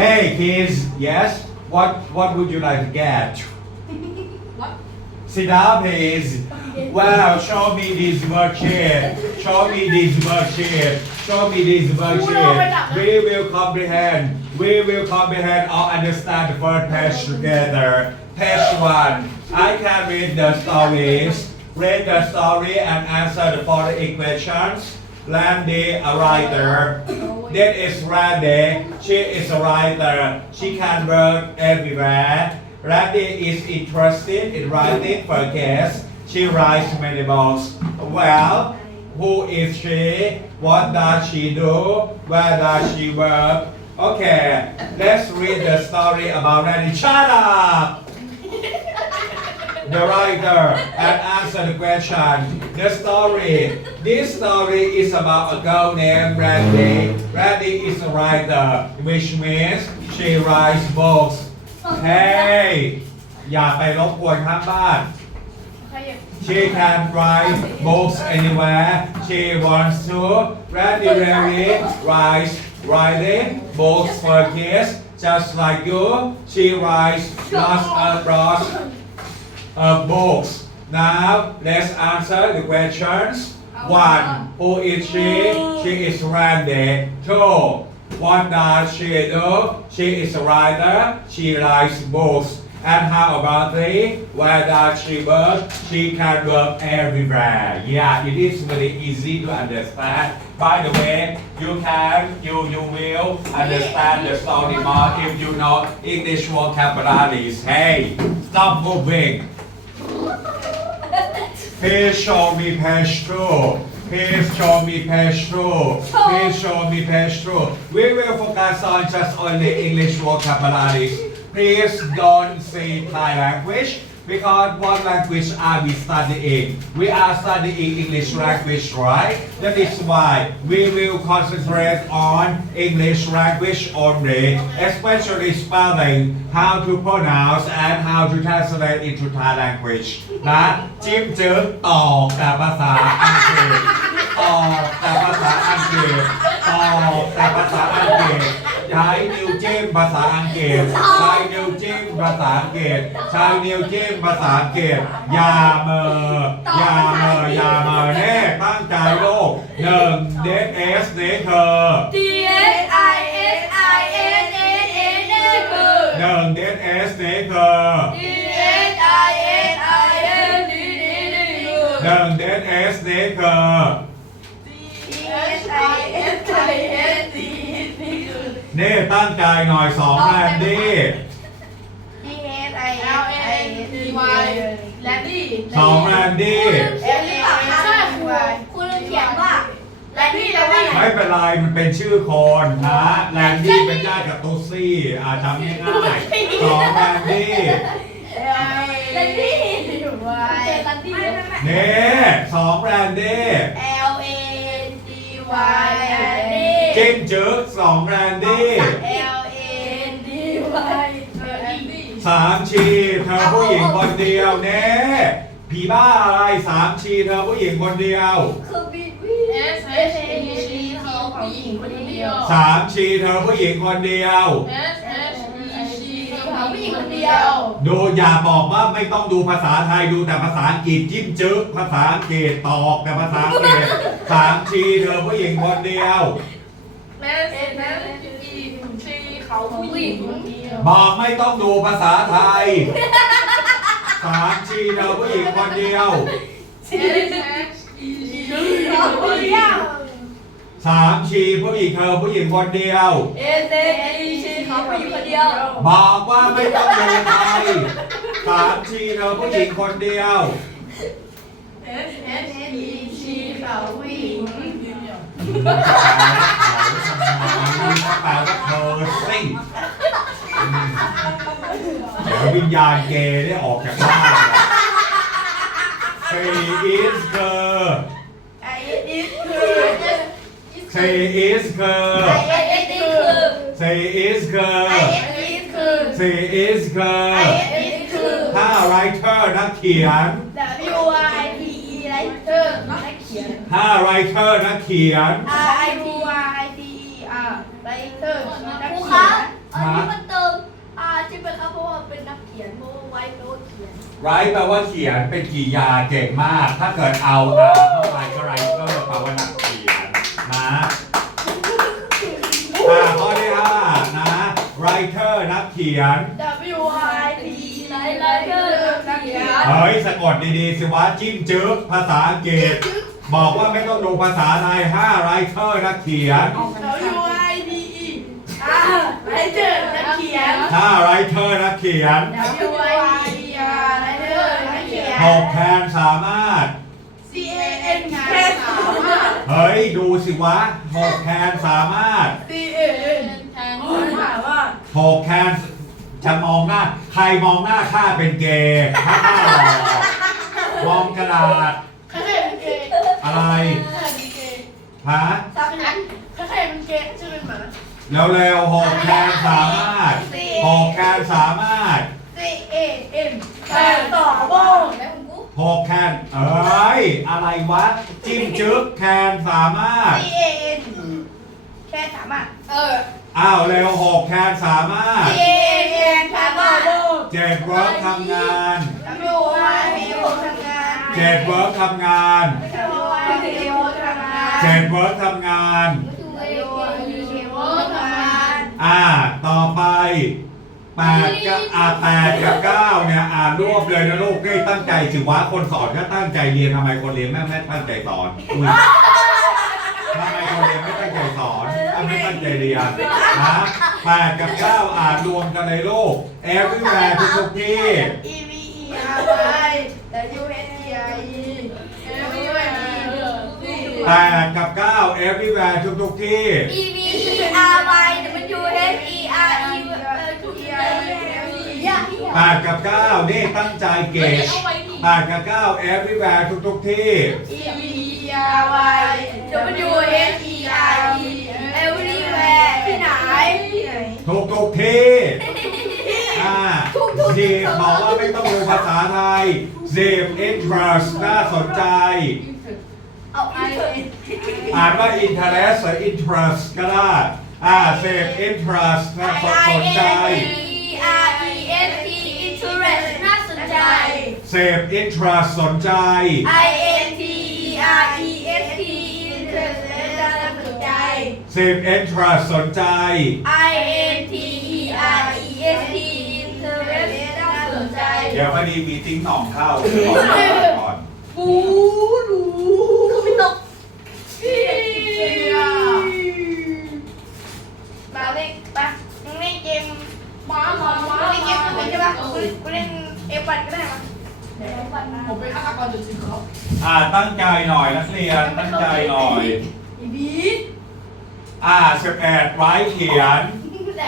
Hey kids yes? What what would you like to get? What? Sit please. Wow show me this worksheet. Show me this worksheet. Show me this worksheet. We will comprehend. We will comprehend or understand the first page together. Page one. I can read the stories. Read the story and answer the following questions. Randy a writer That is Randy. She is a writer. She can work everywhere. Randy is interested in writing for guests. She writes many books. Well, who is she? What does she do? Where does she work? Okay, let's read the story about Randy. Shut up! the writer and answer the question. The story. This story is about a girl named Randy. Randy is a writer, which means she writes books. Hey อย่าไปรบกวนข้างบ้าน She can write books anywhere she wants to. Randy Randy writes writing books for kids just like you. She writes lots and lots of books. Now let's answer the questions. Oh, One, who is she? Oh. She is Randy. Two, what does she do? She is a writer. She writes books. And how about three? Where does she work? She can work everywhere. Yeah, it is very easy to understand. By the way, you can, you you will understand the story more if you know English vocabularies. Hey, stop moving. Please shall be passed please His shall be passed through. Shall be. We will focus on just only English vocabularies. Please don't say my language. because what language are we studying? We are studying English language, right? That is why we will concentrate on English language only, especially spelling, how to pronounce and how to translate into Thai language นะจิ้มจึ๊กต่อแต่ภาษาอังกฤษต่อแต่ภาษาอังกฤษต่อแต่ภาษาอังกฤษ ใช้นิ้วจิ้มภาษาอังกฤษใช้นิ้วจิ้มภาษาอังกฤษใช้นิ้วจิ้มภาษาอังกฤษอย่าเมอย่าเมอย่าเมอแน่ตั้งใจลูกหนึ่งเดทเอสเดทเธอ D S I S I N N N N คือหนึ่งเดทเอสเดทเธอ D S I N I N D D D คือหนึ่งเดทเอสเดทเธอ D S I S I N D D คือเน่ตั้งใจหน่อยสองแรมดี้ D S I L N D Y แลนดี้สองแรมดี้แลนดี้ใช่ครูคุณเขียนว่าแลนดี้แลนดี้ไม่เป็นไร มันเป็นชื่อคนนะแรมดี้เป็นญาติกับตุ๊ซี่อาจำง่ายๆสองแรมดี้แลนดี้วายเจอกันที่เน่สองแรมดี้ L A N D Y แลน D ดี้จิ้มจืดสองแรมดี้ L A N D Y แลนดี้สามชีเธอผู้หญิงคนเดียวเน่ผีบ้าอะไรสามชีเธอผู้หญิงคนเดียว คือบีบี S H E C เขาผู้หญิงคนเดียว สามชีเธอผู้หญิงคนเดียว S H E C เขาผู้หญิงคนเดียว ดูอย่าบอกว่าไม่ต้องดูภาษาไทยดูแต่ภาษาอังกฤษจิ้มจึ๊กภาษาอังกฤษตอบแต่ภาษาอังกฤษสามชีเธอผู้หญิงคนเดียว S H E C เขาผู้หญิงบอกไม่ต้องดูภาษาไทยสามชีเธอผู้หญิงคนเดียว S H E C เขาผู้หญิงสามชีผู้หญิงเธอผู้หญิงคนเดียว S A N D เขาผู้หญิงคนเดียวบอกว่าไม่ต้องดูไทยสามชีเธอผู้หญิงคนเดียว S H E C เขาผู้หญิง ปลว่าเธอสิอืมเดี๋ยววิญญาณเกย์ได้ออกจากบ้าน Say is her I is คือ Say is her I S คือ Say is her I S คือ Say is her I S คือถ้า writer นักเขียน W I T E writer นักเขียนถ้า writer นักเขียน R I T Y ไปเติมนักครูคเขียนอันนี้มันเติมอาชิเป็นครับเพราะว่าเป็นนักเขียนเพราะว่าไว้โน้เขียนไรต์แปลว่าเขียนเป็นกริยาเก่งมาก ถ้าเกิดเอาอาเข้าไปก็ writer แปลว่านักเขียนนะอะข้อที่ห้านะ writer นักเขียน W I T ไลท์ไลเถิดนักเขียน เฮ้ยสะกดดีๆสิวะจิ้มจึ๊กภาษาอังกฤษ บอกว่าไม่ต้องดูภาษาไทยห้า writer นักเขียน เดอร์นักเขียน5 writer นักเขียน W I T E R ไรเดอร์นักเขียนหกแทนสามารถ C A N แค่สามารถ เฮ้ย ดูสิวะหกแทนสามารถ C A N แทนสามารถหกแคนจะมองหน้า ใครมองหน้าข้าเป็นเกย์ข้าหน้าหล่อมองกระดาษข้าเคยเป็นเกย์อะไรข้าเคยเป็นเกย์ฮะ สามนัดข้าเคยเป็นเกย์ชื่อ เป็นหมาเร็วๆหกแคนสามารถหกแคนสามารถ C A N แปดต่อโบ้งหกแคนเอ้ยอะไรวะ จิ้มจึ๊กแคนสามารถ C A N แค่สามารถเอออ้าวเร็วหกแคนสามารถ C A N สามารถเจ็ดเวิร์กทำงาน W I T O ทำงานเจ็ดเวิร์กทำงาน W I T O ทำงานเจ็ดเวิร์กทำงาน อ่า ต่อไปแปดกับอ่าแปดกับเก้าเนี่ยอ่านรวบเลยนะลูกให้ตั้งใจสิวะคนสอนก็ตั้งใจเรียนทำไมคนเรียนแม่แม่ตั้งใจสอนทำไมคนเรียนไม่ตั้งใจสอนทำไมตั้งใจเรียนนะแปดกับเก้าอ่านรวมกันในโลกแอลขึ้นแปดทุกที่ E V E R I W H E I E L V Y แปดกับเก้า everywhere ทุกทุกที่ E V E R Y W H E R E เออทุกอย่างอย่าง8 กับ 9 นี่ตั้งใจเกจ8 กับ 9 everywhere ทุกทุกที่ E V E R Y W H E R E everywhere ที่ไหน ทุกทุกที่อ่าทุกที่ จีบบอกว่าไม่ต้องรู้ภาษาไทยเซฟ interest น่าสนใจ เอา I อ่านว่า interest หรือ interest ก็ได้อ่า zip interest น่าสนสนใจ E R E S T interest น่าสนใจ zip interest สนใจ I N T E R E S T interest น่าสนใจ zip interest สนใจ I N T E R E S T interest น่าสนใจเดี๋ยวพอดีมีติ้งหน่องเข้าเดี๋ยวขอถามก่อน ปูดูพี่นก มาเล่นปะมึงเล่นเกมมามามาเล่นเกมมึงใช่ ปะกูกูเล่นเอฟวันก็ได้มาผมเป็นฆาตกรจริงๆครับอ่าตั้งใจหน่อยนักเรียนตั้งใจหน่อย อีบีอ่าสิบแอดไว้เขียน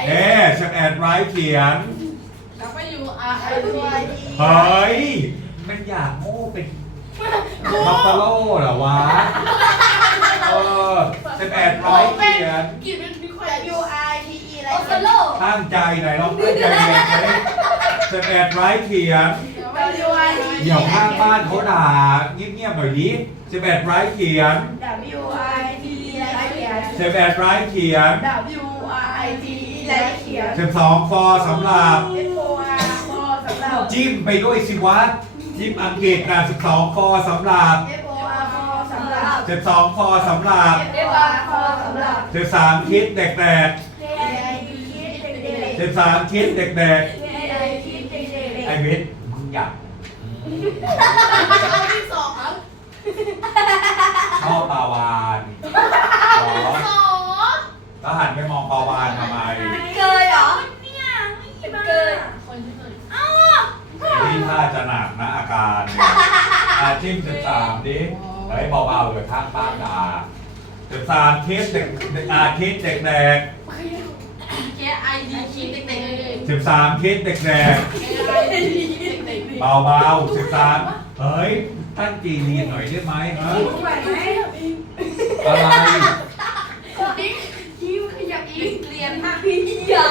เอ๊สิบแอดไว้เขียน แล้วก็อยู่ R ไอ I ตัว T ดีเฮ้ย มันอยากโง่เป็นบัฟฟาโลเหรอวะ เออสิบแอดไว้เขียนกินเป็นมีคนยูไอทีอีอะไรโอฟโลตั้งใจหน่อยลองตั้งใจเรียน เลยสิบแอดไว้เขียน W I T เดี๋ยวข้างบ้านเขาด่าเงียบๆหน่อยดิสิบแอดไว้เขียน W I T อะไรเขียนสิบแอดไว้เขียน W I T อะไรเขียนสิบสองฟอสำหรับ F O R พอสำหรับ จิ้มไปด้วยสิวะจิ้มอังกฤษนะสิบสองฟอสำหรับ F O R พอสำหรับ สิบสองฟอสำหรับ F O R พอสำหรับ สิบสามคิดแดก J I T คิดเด็กๆ สิบสามคิดแดกๆ J I T คิดเด็กๆไอวิทย์มึงอยากข้อที่สองครับชอบปลาวานเหรอสองแล้วหันไปมองปลาวานทำไมเกยเหรอ เนี่ยไม่เกยคนที่หนึ่งอ้าวนี่ถ้าจะหนักนะอาการเนี่ยอาจิ้มสิบสามดิเฮ้ยเบาๆเลยข้างบ้านด่าสิบสามคิดเด็กอาคิดเด็กเคไอดีคิดเด็กๆๆ สิบสามคิดเด็กเคไอดีคิดเด็กๆเบาๆสิบสามเฮ้ย ตั้งจีเรียนหน่อยได้ไหมฮะไหวไหมอะไรยิ้มขยับอีกๆเรียนมากพี่อยาก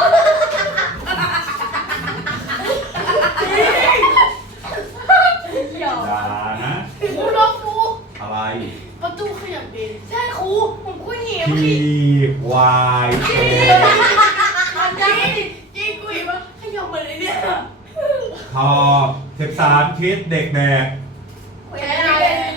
อยากอย่านะครูน้องครูอะไร ประตูขยับเองใช่ครูผมคุยเหนียว T Y A จริงจริงคุยว่า ขยับมาเลยเนี่ยทอสิบสามทิศเด็กแบกเวลา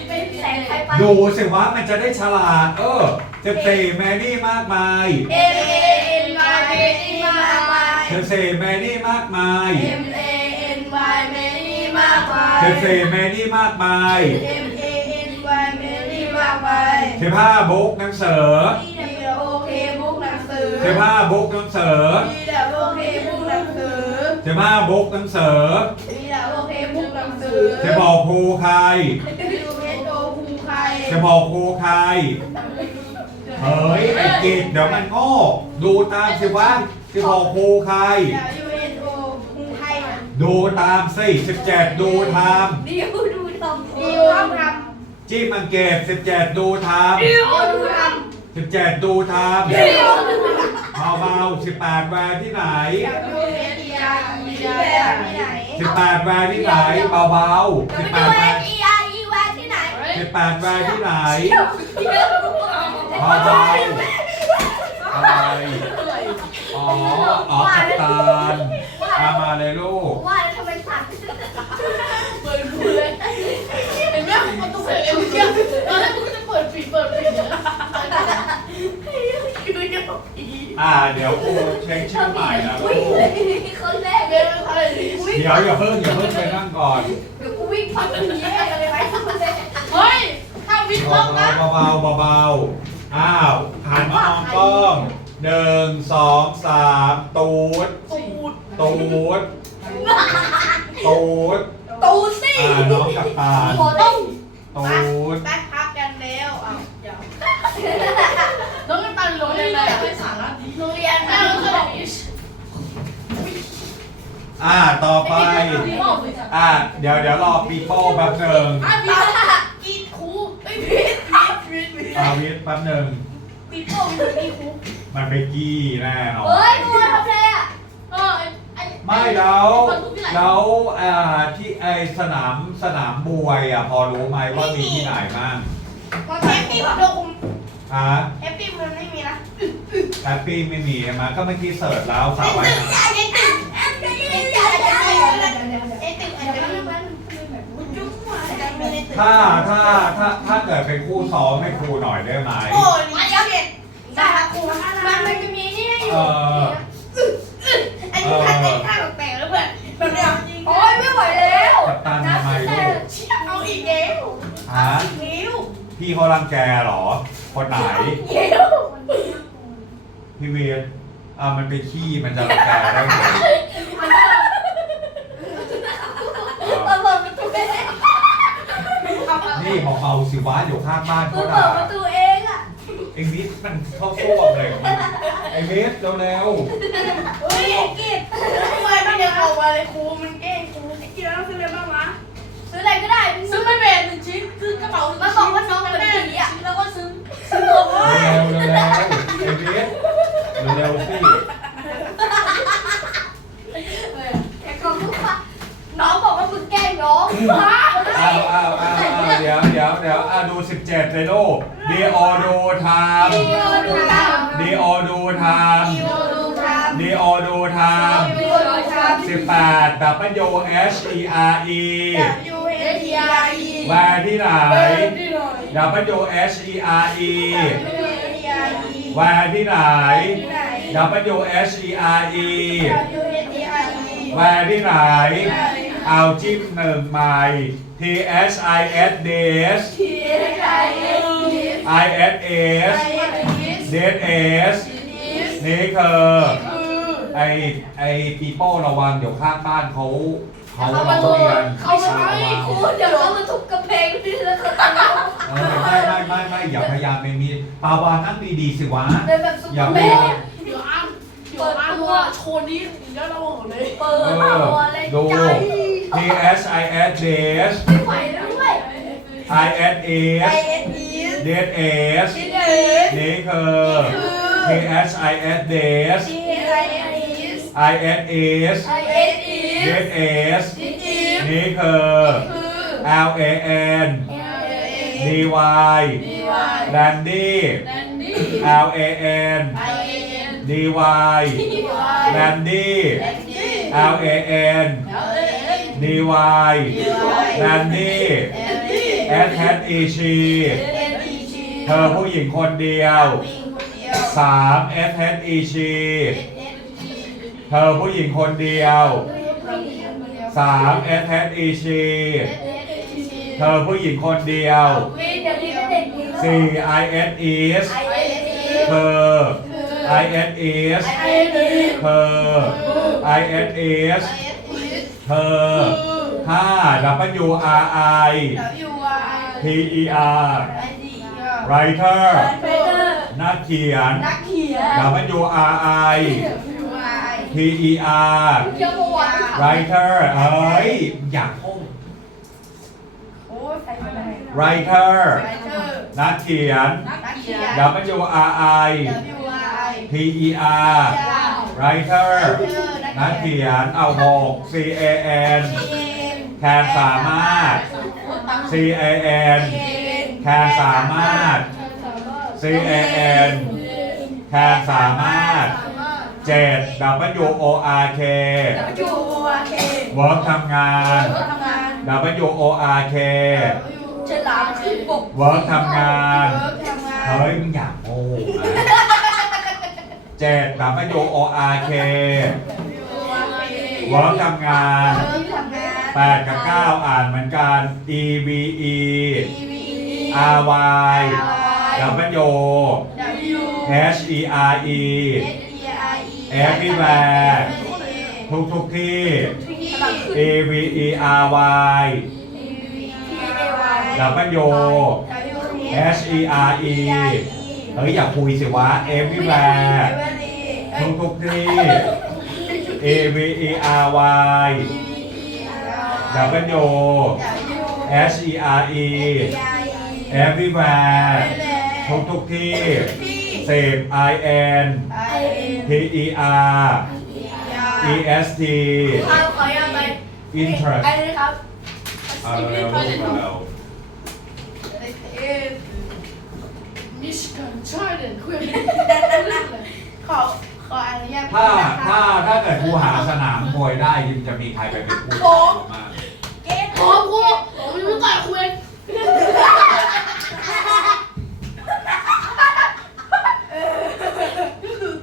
เป็นแสงไฟไปดูสิว่ามันจะได้ฉลาด เออเซเซแมนี่มากมายเอเอเอ็นวายเมนี่มากมายเซเซแมนี่มากมายเอ็มเอเอ็นวายเมนี่มากมายเซเซแมนี่มากมายเอ็มเอเอ็นวายเมนี่มากมายเทผ้าบุ๊กหนังเสือดีโอเคบุ๊กหนังสือเทผ้าบุ๊กหนังเสือดี เทผ้าบุ๊กหนังเสือดีโอเคบุ๊กหนังสือเทบอกครูใครดีโอเคโอคูใครเทบอกครูใครเฮ้ยไอ้กิจเดี๋ยวมันโง่ดูตามสิว่าเทบอกครูใครยูเอ็นโอคูใครดูตามสิสิบเจ็ดดูทดิวดูทำดิวทำำจิ้มอังเกตสิบเจ็ดดูทดิวดูทำสิบเจ็ดดูทำดิวดูทำเบาๆสิบแปดแวร์ที่ไหนำดูเอทีอาร์มีแวร์ที่ไหนสิบแปดแวร์ที่ไหนเบาๆสิบแปดูดแวเอร์ทีอาร์อีแวร์ที่ไหนสิบแปดแวร์ที่ไหนเดี๋ยวเดี๋ยวเบาๆอะไรอ๋ออ๋อกัปตันมามาเลยลูกว่าแล้วทำไมสั่นเปิดดูเลยเห็นไหมประตูเปิดเองเมื่อกี้ตอนแรกกูก็จะเปิดปิดเปิดปิดเนี่ยคือจะตกอีอ่าเดี๋ยวครูเช็คชื่อใหม่นะลูวิ่งกเลยคนแรกเดินอะไรดี เดี๋ยวอย่าเพิ่งอย่าเพิ่งไปนั่งก่อนเดี๋ยวกูวิ่งพักอย่างนี้อะไรไหมคนแรกเฮ้ยถ้าวิทย์ล็อกนะเบาๆเบาๆเบาๆอ้าวหันมามองกล้องหนึ่งสองสามตูดตูดตูดตูดตูซี่อ่าน้องกับตาลโคต้องตูดแป๊บพักกันเร็วเอาน้องกันตันโรงเรียนอะไรเป็นสาระดี โรงเรียน แม่ นะ เราจะบอกอีช อ่าต่อไป อ่าเดี๋ยวเดี๋ยวรอปีโป้แป๊บหนึ่งอะพี่กีดครูเอ้ยพีทพีทพีทพีทอาวิทย์แป๊บหนึ่งปีโป้มีกีครูมันไปกี้แน่นอนเฮ้ยกูทำอะไรอะเออไอ้ไม่แล้วแล้วอ่าที่ไอสนามสนามบวยอะพอรู้ไหมว่ามีที่ไหนบ้างมันแฮปปี้มันดูคุมฮะแฮปปี้มันไม่มีนะแฮปปี้ไม่มีใช่ไหมก็เมื่อกี้เสิร์ชแล้วสาวไว้นะไอ้ตึกไอ้ตึกไอ้ตึกไอ้ตึกอาจจะไม่จุ๊บหัวแต่ไม่ได้ตึก ถ้าถ้าถ้าถ้าเกิดเป็นคู่ซ้อมให้ครูหน่อยได้ไหมโอ้ยมันยังเด็ดได้ครับครูมันมันจะมีนี่ให้อเอยู่ออันนี้ท่าเต้นท่าแปลกๆแล้วเพื่อนแบบเนี้ยโอ้ยไม่ไหวแล้วกัปตันทำไมลูกเอาอีกแล้วฮะอีกแล้วพี่เขารังแกเหรอ คนไหนเยี่ยวพี่เวียนอ่ามันไปขี้มันจะรังแกได้ไงเปิดประตูเอง นี่เบาๆสิวะอยู่ข้างบ้านเปิเขาดด่าประตูเองอะไอ้มิสมันเข้าซ่วมเลยไอ้มิสเร็วเฮ้ยกิดทำไมไม่เดินออกมาเลยครูมันแกล้งครูไอ้กิดแล้วซื้ออะไรบ้างวะซื้ออะไรก็ได้ซื้อไม่เป็นหนึ่งชิ้นซื้อกระเป๋าแล้วก็ซื้อแล้วก็ซื้อซื้อตัวๆเร็วๆเร็วๆไอ้มิสเร็วๆสิแต่ก็ทุกคนน้องบอกว่ามึงแกล้งน้องอ้าวอ้าวอ้าวอ้าวเดี๋ยวเดี๋ยวเดี๋ยวอะดู 17 เลยลูกดีออดูไทม์ดีโอดูตามดีออดูไทม์ดีโอดูตามดีออดูไทม์ดีโอดูตาม18 W H E R E W H E R E แวร์ที่ไหนที่หน่อย W H E R E W H E R E แวร์ที่ไหนที่ไหน W H E R E W H E R E แวร์ที่ไหน เอาจิ้มหนึ่งใหม่ T S I S D S T H I S I S S D S นี่คือไอไอปีโป้ระวังเดี๋ยวข้างบ้านเขาเขาเราเรียนเขาใช้ครูเดี๋ยวเขามาทุบกระเพงนี่แล้วเขาตัดเราเออไม่ไม่ไม่ไม่อย่าพยายามไม่มีปาวานั่งดีๆสิวะเดินแบบซุปอเปย่าอร์ไปแมน เดี๋ยวอ้างเดี๋ยวอ้างว่าโชว์นี้แล้วเราบอกเลยเปิดตัวเลยดู ใจ T S I S D S ไม่ไหวแล้วด้วย I S S D S นี่คือ T S I S D S I S S I S D S นี่คือ L A N D Y แลนดี้แลนดี้ L A N D Y แลนดี้ L A N D D Y แลนดี้ S H E she เธอผู้หญิงคนเดียวสาม S H E she เธอผู้หญิงคนเดียวสาม S H E she เธอผู้หญิงคนเดียววินเดี๋ยวนี้เป็นเด็กหญิงสี่ I S is ไอเอสทีเธอ I S is ไอเอสทีเธอ I S is เธอห้า W R I T E R writer ไปเตอร์นักเขียนนักเขียน W R I T E R เกี่ยวกับวัน writer เอ้ย อยากห้องโอ้ยใส่มาไหน writer ไรเตอร์นักเขียนนักเขียน W R I W I T E R writer นักเขียนเอาหก C A N แทนสามารถ C A N แทนสามารถ C A N แทนสามารถเจ็ด W O R K อยู่โอเค work ทำงานทำงาน W O R K ฉลามขึ้นบก work ทำงานเวิร์กทำงานเฮ้ยมึงอยากโง่นะ เจ็ดสามประโยค O เควอร์กทำงานแปดกับเก้าอ่านเหมือนกัน E V E R Y ดับเบิลโย H E R E Everywhere ทุกทุกที่ A V E R Y ดับเบิลโย H E R E เฮ้ยอย่าคุยสิวะ Everywhere ทุกทุกที่ A V E R Y W H E R E Everywhere ทุกทุกที่ เสพ I N T E R E S T เอาขอยังไป interest ไอ้นี่ครับเอาเร็วๆเร็วมิชกันชาเดนคุยขอ ขออนุญาตๆถ้าถ้าถ้าเกิดกูหาสนามมวยได้ยิมจะมีใครไปเป็นผู้ชนะมากเก๊กพร้อมกูผมไม่ก่อนคุย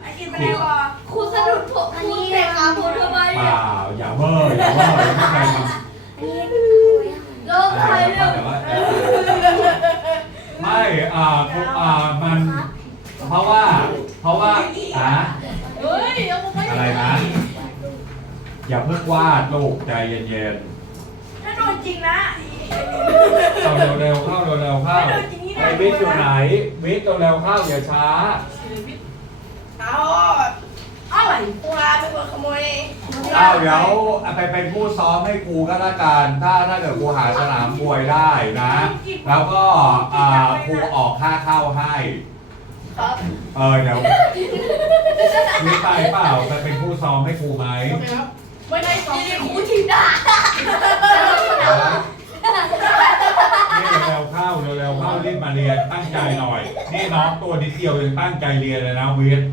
ไอ้กินไปได้พอครูสะดุดผมครูเตะขาผมทำไมเปล่าอย่าเว่ออย่าเว่อไม่ใครทำโลกอะไทไรยนะเรื่องแต่ว่าไม่อ่าทุกอ่ามัน เพราะว่าเพราะว่าอะ เฮ้ยเอาไปอะไรนะ อย่าเพิ่งวาดลูกใจเย็นถ้าโดนจริงนะๆเข้าเร็วๆเข้าเร็วๆเข้าไอ้บิ๊กอยู่ไหนบิ๊กเร็วๆเข้าอย่าช้า เอาอะไรกูลาเป็นคนขโมยอ้าวเดี๋ยวไปเป็นผู้ซ้อมให้ครูก็แล้วกัน ถ้าถ้าเกิดครูหาสนามมวยได้นะ แล้วก็อ่าครูออกค่าเข้าให้ ครับเออเดี๋ยวมีไปเปล่าไปเป็นผู้ซ้อมให้ครูไหมโอเคครับไม่ได้สองนี่ครูทีมด่านี่เร็วๆเข้าเร็วๆเข้ารีบมาเรียนตั้งใจหน่อย นี่น้องตัวนิดเดียวยังตั้งใจเรียนเลยนะวิทย์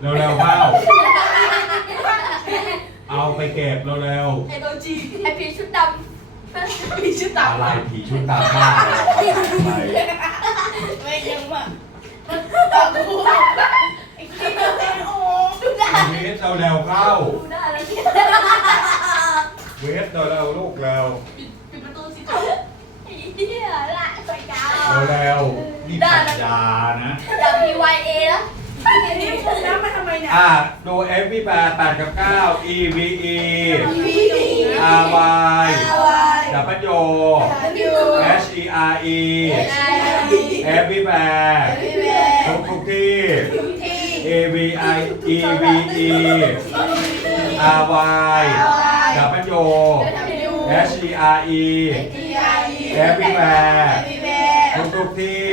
เร็วๆเข้า เอาไปเก็บเร็วไอ้ตัวจีไอ้ผีชุดดำมีชื่อๆตาอะไรผีชุดตามบ้านอะไร ไม่ยังอะตากูไอ้กิน เป็นโอดูได้วิทเร็วเข้าดูหน้แล้วเนี่ยวิทย์เร็วลูกเร็วปิดประตูสิไอ้เหี้ยละสวยจ้าเร็วนี่ปัญญานะอย่า PYA นะนี่มึงน้ำมาทำไมเนี่ยอะดู F พี่แปดแปดกับเก้า E V E R Y ดับเบิลโย H E R E F พี่แปด ทุกที่ A V I E V E R Y ดับเบิลโย H E R E Everywhere ทุกทุกที่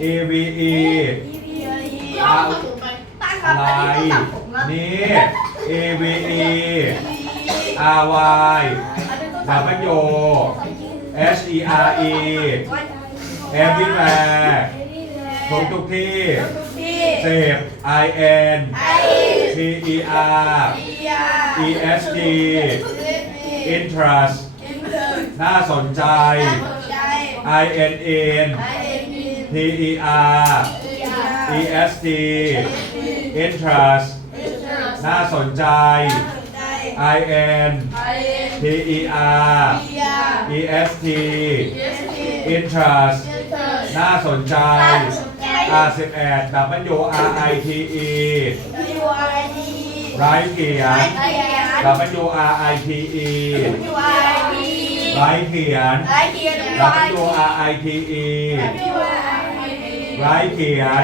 A V E ย่อประตูไปอะไรนี่ A V E R Y ดับเบิลโย H E R E Everywhere ทุ กทุกที่เสพ I N T E R E S T interest อินเตอร์น่าสนใจน่าสนใจ I N N ไอเอ็นอิน T E R เอีย E S T interest น่าสนใจน่าสนใจ I N ไอเอ็น T E R เอีย E S T เอสที interest อินเตอร์น่าสนใจ น่าสน ใจ R 11 W R I T E W I D ไรเขียไอนเขียน W R I T E W I D ไรเขียน ไอเขียน W R I T E W I D ไรเขียน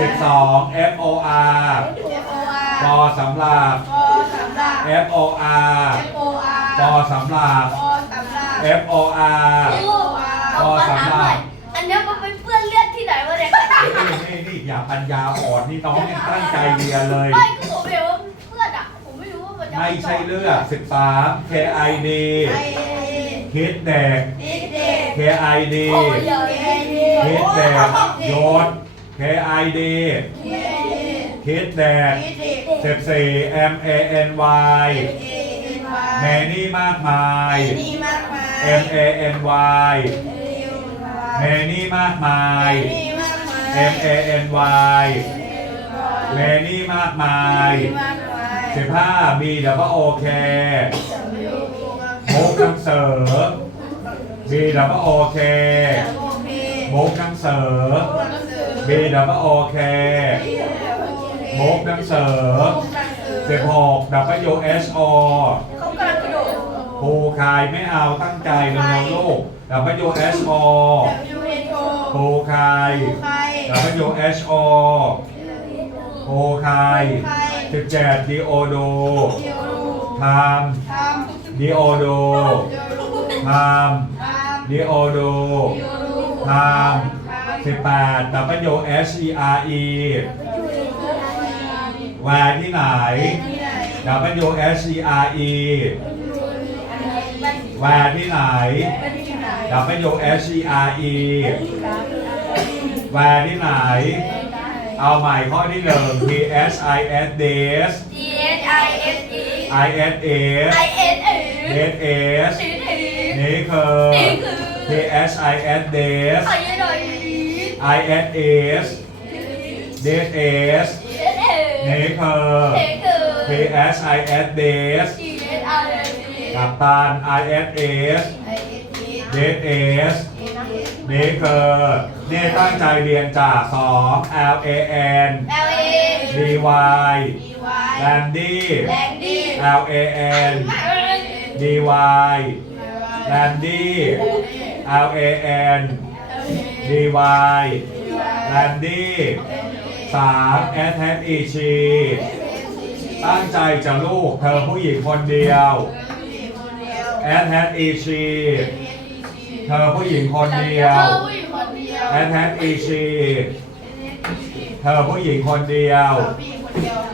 12 F O R F O ป R อสำหรับปอสำหรับ F O R F O R ปอสำหรับ ปอสำหรับ F O R เอาขอถามหน่อ อย่าปัญญาอ่อนนี่น้องยังตั้งใจเรียนเลย ไม่ก็ผมเห็นว่าเพื่อนอะผมไม่รู้ว่ามันจะไม่ใช่เลือด13 K I D ไอคิดเด็กดิเด็ก K I D โอ้ยเยอะเคเลยดีคิดเด็กโยน K I D เคดีคิดเด็กดิเด็ก14 M A N Y เอเอ็นวาแมนี่มากมายนี่มากมาย M A N Y แมนี่มากมายนี่มากมาย M A N Y แมนี่มากมายนี่มากมาย15 B W O K มุกน้ำเสือ B W O K โอเคมุกน้ำเสือ B W O K มุกน้ำเสือ16 W H O เขากำลังกระโดดครูคายไม่เอาตั้งใจเลยนะลูก W H O W H O ครูคาย ใคร W H O ครูคายใคร17 D O D เดียวดูททำ D O D ำเดียวดูททำ D O D ำเดียวดูทำ18 W H E R E แหวนที่ไหนที่ไหน W H E R E แหวนที่ไหนที่ไหน W H E R E แหวนที่ไหน เอาใหม่ข้อที่หนึ่ง P S I S D S T H I S E I S S I S E S S สีสีนี่คือนี่คือ P S I S D S ขอยืนหน่อย I S S D S เอสเอนี่คือนี่คือ P S I S D S T H I S E กับตัน I S S ไอเอที D S นี่คือนี่ตั้งใจเรียนจาก2 L A N L A D Y ดีวาย Landy แลนดี้ L A N D Y Landy L A N D Y Landy 3 S H E She ตั้งใจจะลูกเธอผู้หญิงคนเดียว S H E She เธอผู้หญิงคนเดียว เธอผู้หญิงคนเดียว S H E She เธอผู้หญิงคนเดียว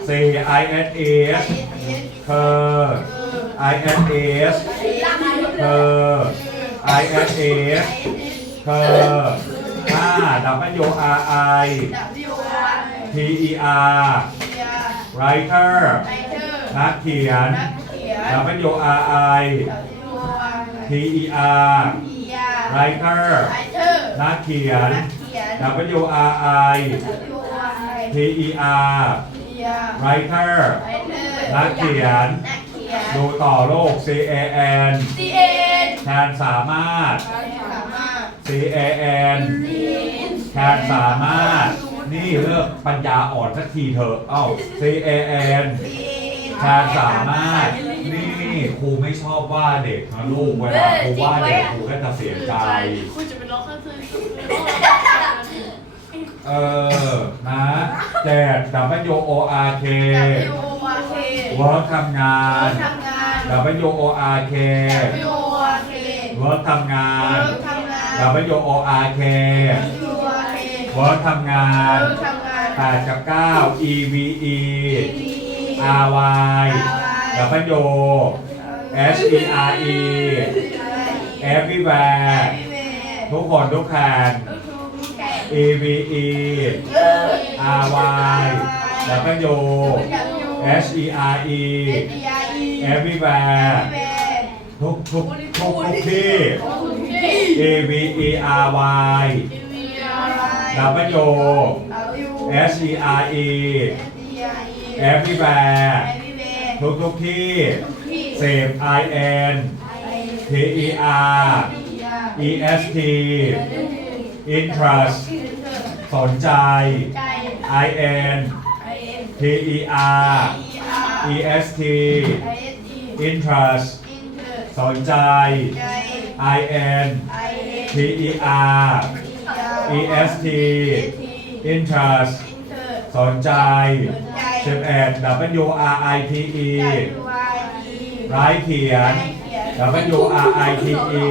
4 I S S เธอ I S S เธอ I S S เธอ5 W R I T E R writer นักเขียน W R I T E R writer นักเขียน W R I T E R writer นักเขียนดูต่อโลก C A N C A N แทนสามารถ C A N แทนสามารถ นี่เลิกปัญญาอ่อนสักทีเถอะ เอ้า C A N แทนสามารถนี่ครูไม่ชอบว่าเด็กนะลูกเวลาครูว่าเด็กครูก็จะเสียใจ คุณจะเป็นร้องข้างซื้อเออ นะเจ็ด W O R K เวิร์กทำงาน W O R K เวิร์กทำงาน W O R K เวิร์กทำงานแปดกับเก้า E V E R Y W S E R E everywhere ทุกคนทุกแห่ง E V E R Y W S E R E everywhere ทุกทุกทุกทุกที่ที่ A V E R Y อินเดีย W S E R E everywhere ทุกทุกที่ same I N T E R E S T interest สนใจ I N T E R E S T interest สนใจ I N T E R E S T interest สนใจ 11 W R I T E ร้ายเขียน W R I T E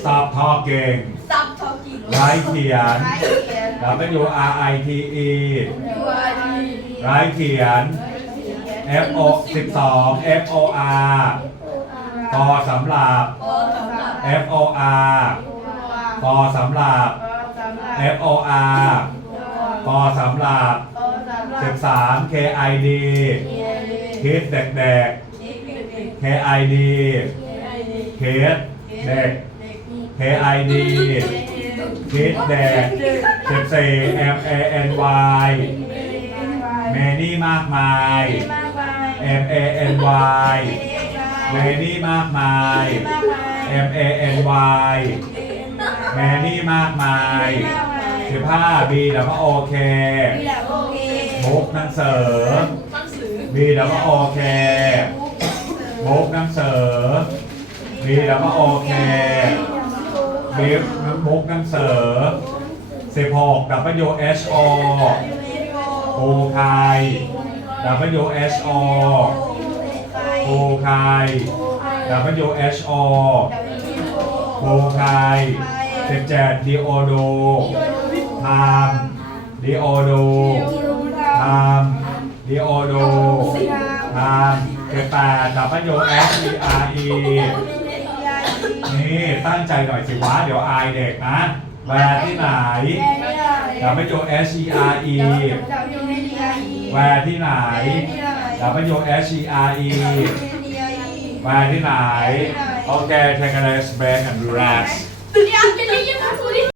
stop talking ซับทอกิร้ายเขียน W R I T E ร้ายเขียน F O 12 F O R พอสำหรับโอสำหรับ F O R พอสำหรับ F O R พอสำหรับ 13 K I D คิดเด็กๆ K I D คิดเด็ก K I D คิดเด็ก14 M A N Y เมนี่มากมาย M A N Y เมนี่มากมาย M A N Y แมนี่มากมาย15 B แล้วก็โอเคมุกหนังเสือหนังสือ B แล้วก็โอเคมุกหนังเสือ B แล้วก็โอเคบีมุกหนังเสือ16 W H O โอไค W H O โอไค W H O โอไค17 D O D O ทาม D O D O ทาม D O D O ทาม18 W H E R E นี่ตั้งใจหน่อยสิวะเดี๋ยวอายเด็กนะแวร์ที่ไหน W H E R E แวร์ที่ไหน W H E R E แวร์ที่ไหนโอเค take a rest break and relax